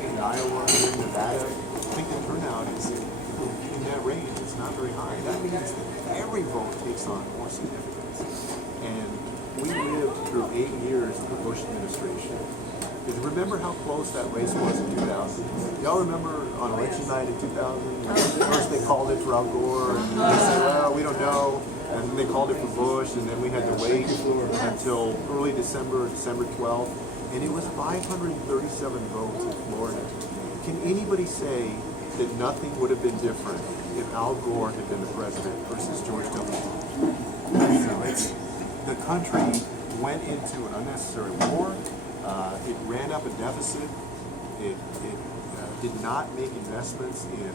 in Iowa and in Nevada, I think the turnout is in that range. It's not very high. That means that every vote takes on more significance. And we lived through 8 years of the Bush administration. Remember how close that race was in 2000? Y'all remember on election night in 2000? First they called it for Al Gore, and they said, well, we don't know. And then they called it for Bush, and then we had to wait until early December, December 12th. And it was 537 votes in Florida. Can anybody say that nothing would have been different if Al Gore had been the president versus George W. Bush? The country went into an unnecessary war. It ran up a deficit. It did not make investments in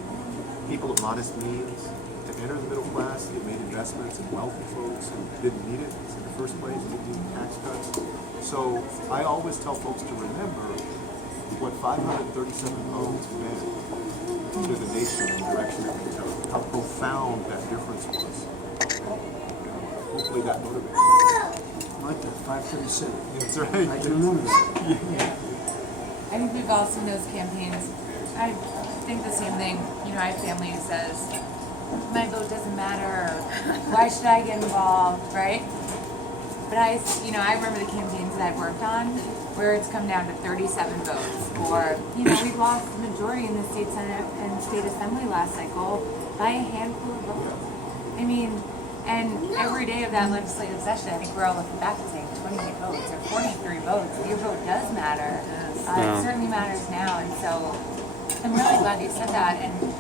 people of modest means to enter the middle class. It made investments in wealthy folks who didn't need it in the first place. It didn't need tax cuts. So I always tell folks to remember what 537 votes meant to the nation and the direction that we took, how profound that difference was. Hopefully that motivates you. I like that, 537. That's right. I can remember that. I think we've all seen those campaigns. I think the same thing. You know, I have family who says, my vote doesn't matter, or why should I get involved, right? But I remember the campaigns that I've worked on where it's come down to 37 votes, or, you know, we lost the majority in the state senate and state assembly last cycle by a handful of votes. I mean, and every day of that legislative session, I think we're all looking back and saying 28 votes or 43 votes. Your vote does matter. It certainly matters now. And so I'm really glad you said that. And,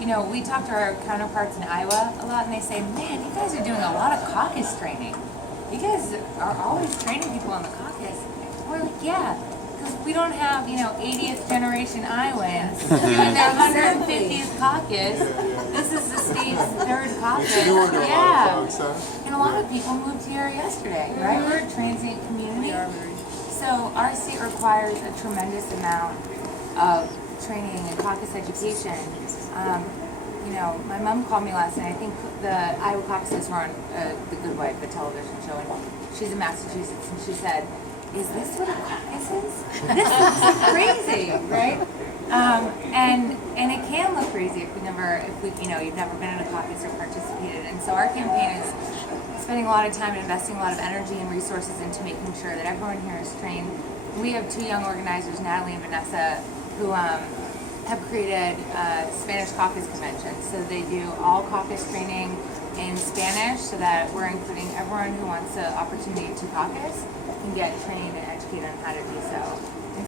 you know, we talk to our counterparts in Iowa a lot, and they say, man, you guys are doing a lot of caucus training. You guys are always training people on the caucus. And we're like, yeah. Because we don't have, 80th generation Iowans and their 150th caucus. This is the state's third caucus. Yeah. And a lot of people moved here yesterday, right? We're a transient community. So our state requires a tremendous amount of training and caucus education. My mom called me last night. I think the Iowa caucuses were on The Good Wife, the television show, and she's in Massachusetts, and she said, is this what a caucus is? This is crazy, right? And it can look crazy if you've never been in a caucus or participated. And so our campaign is spending a lot of time and investing a lot of energy and resources into making sure that everyone here is trained. We have two young organizers, Natalie and Vanessa, who have created Spanish caucus conventions. So they do all caucus training in Spanish, so that we're including everyone who wants the opportunity to caucus can get trained and educated on how to do so.